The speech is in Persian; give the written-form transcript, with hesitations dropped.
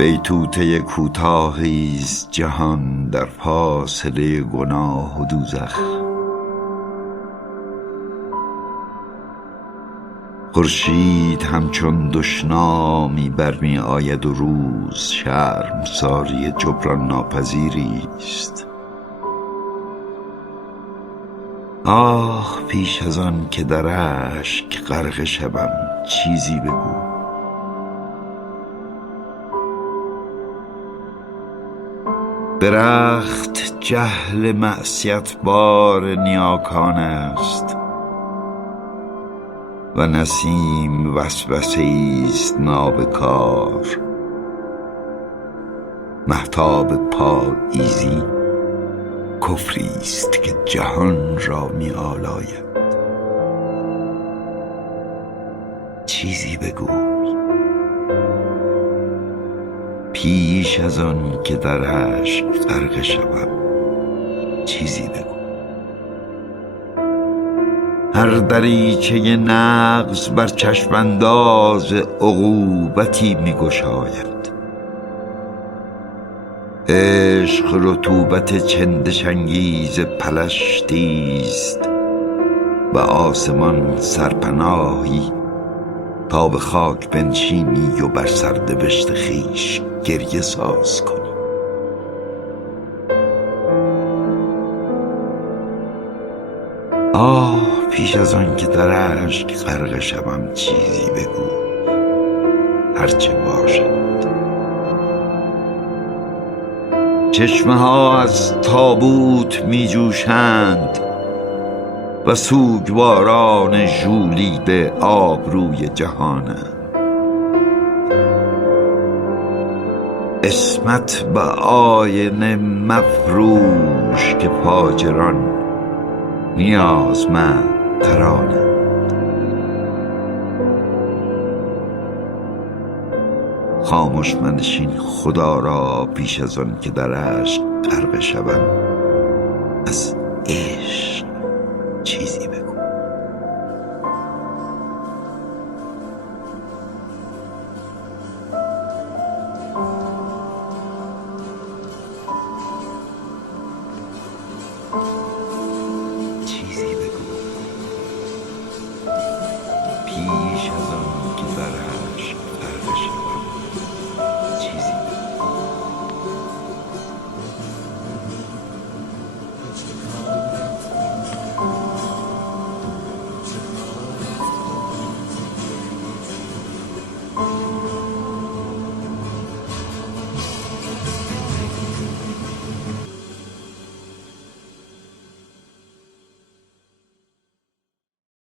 بیتوته کوتاهیست جهان در فاصله گناه و دوزخ. خورشید همچون دشنامی برمی آید و روز شرمساری جبران ناپذیری است. آه پیش از آن که در اشک غرق شوم چیزی بگو. درخت جهل معصیت بار نیاکان است و نسیم وسوسه ایست نابکار. مهتاب پاییزی کفری است که جهان را می آلاید. چیزی بگوی پیش از آن که در اشک غرق شوم. چیزی بگو. هر دریچه نغز بر چشم انداز عقوبتی می گشاید. عشق رطوبت چندش انگیز پلشتی است و آسمان سرپناهی تا به خاک بنشینی و بر سرنوشت خویش گریه ساز کنی. آه پیش از آن که در اشک غرق شوم چیزی بگو. هرچه باشد. چشمه ها از تابوت می جوشند و سوگواران ژولیده آبروی جهانند. عصمت به آینه مفروش که فاجران نیازمند ترانند. خاموش منشین خدا را پیش از آن که در اشک غرق شوم از عشق.